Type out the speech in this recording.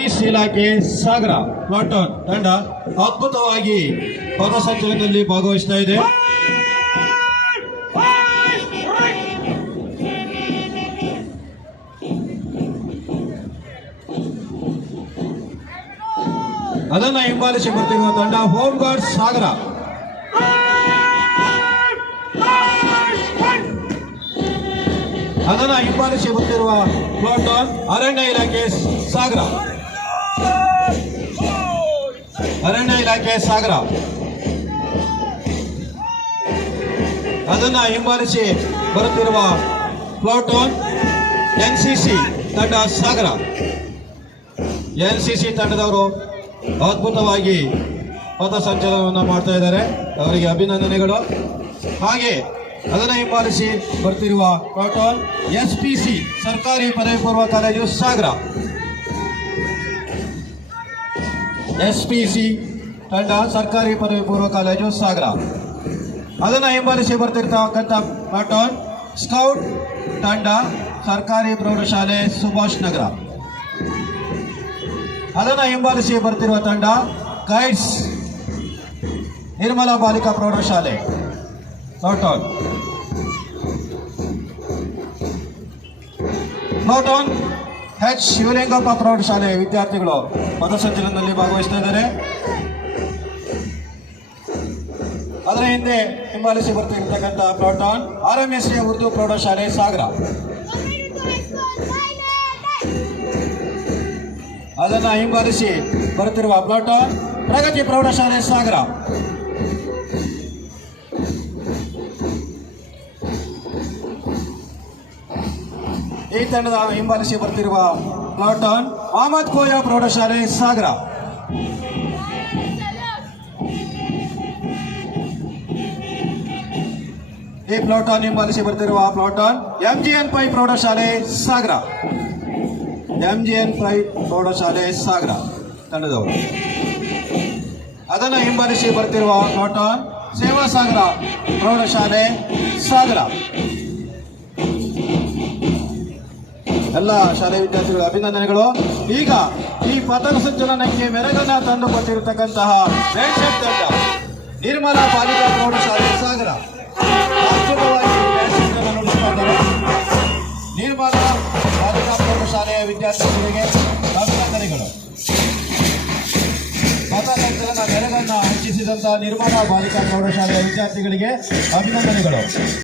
Police ಇಲಾಖೆ ಸಾಗರ platoon ತಂಡ ಅದ್ಭುತವಾಗಿ ಪಥಸಂಚಲನದಲ್ಲಿ ಭಾಗವಹಿಸ್ತಾ ಇದೆ. ಅದನ್ನ ಹಿಂಬಾಲಿಸಿ ಬರ್ತಿರುವ ತಂಡ ಹೋಮ್ ಗಾರ್ಡ್ ಸಾಗರ. ಅದನ್ನ ಹಿಂಬಾಲಿಸಿ ಬರ್ತಿರುವ ಪ್ಲಾಟೂನ್ ಅರಣ್ಯ ಇಲಾಖೆ ಸಾಗರ. ಅರಣ್ಯ ಇಲಾಖೆ ಸಾಗರ. ಅದನ್ನ ಹಿಂಬಾಲಿಸಿ ಬರುತ್ತಿರುವ ಪ್ಲಾಟೋನ್ ಎನ್ ಸಿ ಸಿ ತಂಡ ಸಾಗರ. ಎನ್ ಸಿ ಸಿ ತಂಡದವರು ಅದ್ಭುತವಾಗಿ ಪಥಸಂಚಲನವನ್ನು ಮಾಡ್ತಾ ಇದ್ದಾರೆ. ಅವರಿಗೆ ಅಭಿನಂದನೆಗಳು. ಹಾಗೆ ಅದನ್ನು ಹಿಂಬಾಲಿಸಿ ಬರ್ತಿರುವ ಪ್ಲಾಟೋನ್ ಎಸ್ ಪಿ ಸಿ ಸರ್ಕಾರಿ ಪದವಿ ಪೂರ್ವ college Sagar. S P C ತಂಡ ಸರ್ಕಾರಿ ಪದವಿ ಪೂರ್ವ ಕಾಲೇಜು ಸಾಗರ. ಅದನ್ನು ಹಿಂಬಾಲಿಸಿ ಬರ್ತಿರ್ತಕ್ಕಂಥ ಬಟನ್ ಸ್ಕೌಟ್ ತಂಡ ಸರ್ಕಾರಿ ಪ್ರೌಢಶಾಲೆ ಸುಭಾಷ್ ನಗರ. ಅದನ್ನು ಹಿಂಬಾಲಿಸಿ ಬರ್ತಿರುವ ತಂಡ ಗೈಡ್ಸ್ ನಿರ್ಮಲಾ ಬಾಲಿಕಾ ಪ್ರೌಢಶಾಲೆ. ಪ್ಲಾಟೂನ್ ಪ್ಲಾಟೂನ್ ಎಚ್ ಶಿವಲಿಂಗಪ್ಪ ಪ್ರೌಢಶಾಲೆ ವಿದ್ಯಾರ್ಥಿಗಳು ಪದಸಂಚಲನದಲ್ಲಿ ಭಾಗವಹಿಸ್ತಾ ಇದ್ದಾರೆ. ಅದರ ಹಿಂದೆ ಹಿಂಬಾಲಿಸಿ ಬರ್ತಿರ್ತಕ್ಕಂಥ platoon R M S Urdu ಪ್ರೌಢಶಾಲೆ ಸಾಗರ. ಅದನ್ನ ಹಿಂಬಾಲಿಸಿ ಬರುತ್ತಿರುವ ಪ್ರೋಟಾನ್, ಪ್ರಗತಿ ಪ್ರೌಢಶಾಲೆ ಸಾಗರ. ಈ ತಂಡದ ಹಿಂಬಾಲಿಸಿ ಬರ್ತಿರುವ ಲಾಟನ್ ಅಹಮದ್ ಕೋಯ ಪ್ರೌಢಶಾಲೆ ಸಾಗರ. ಈ ಪ್ಲಾಟಾನ್ ಹಿಂಬಾಲಿಸಿ ಬರ್ತಿರುವ ಪ್ಲಾಟೂನ್ ಎಂಜಿಎನ್ ಪೈ ಪ್ರೌಢಶಾಲೆ ಸಾಗರ. ಎಂಜಿಎನ್ ಪೈ ಪ್ರೌಢಶಾಲೆ ಸಾಗರ ತಂಡದವರು. ಅದನ್ನು ಹಿಂಬಾಲಿಸಿ ಬರ್ತಿರುವ ಪ್ಲಾಟಾನ್ ಸೇವಾ ಸಾಗರ ಪ್ರೌಢಶಾಲೆ ಸಾಗರ. ಎಲ್ಲ ಶಾಲೆ ವಿದ್ಯಾರ್ಥಿಗಳ ಅಭಿನಂದನೆಗಳು. ಈಗ ಈ ಪತನ ಸಂಚಲನಕ್ಕೆ ಮೆರಗನ್ನ ತಂದು ಕೊಟ್ಟಿರತಕ್ಕಂತಹ ಮೆನ್ಷನ್ ತಂಡ. ನಿರ್ಮಲಾ ಬಾಲಿಕಾ ಪ್ರೌಢಶಾಲೆ ಸಾಗರ. ನಿರ್ಮಲಾ ಬಾಲಿಕಾ ಪ್ರೌಢಶಾಲೆಯ ವಿದ್ಯಾರ್ಥಿಗಳಿಗೆ ಅಭಿನಂದನೆಗಳು. ಪಥಸಂಚಲನ ಮೆರಗನ್ನ ಹೆಚ್ಚಿಸಿದಂತಹ ನಿರ್ಮಲಾ ಬಾಲಿಕಾ ಪ್ರೌಢಶಾಲೆಯ ವಿದ್ಯಾರ್ಥಿಗಳಿಗೆ ಅಭಿನಂದನೆಗಳು.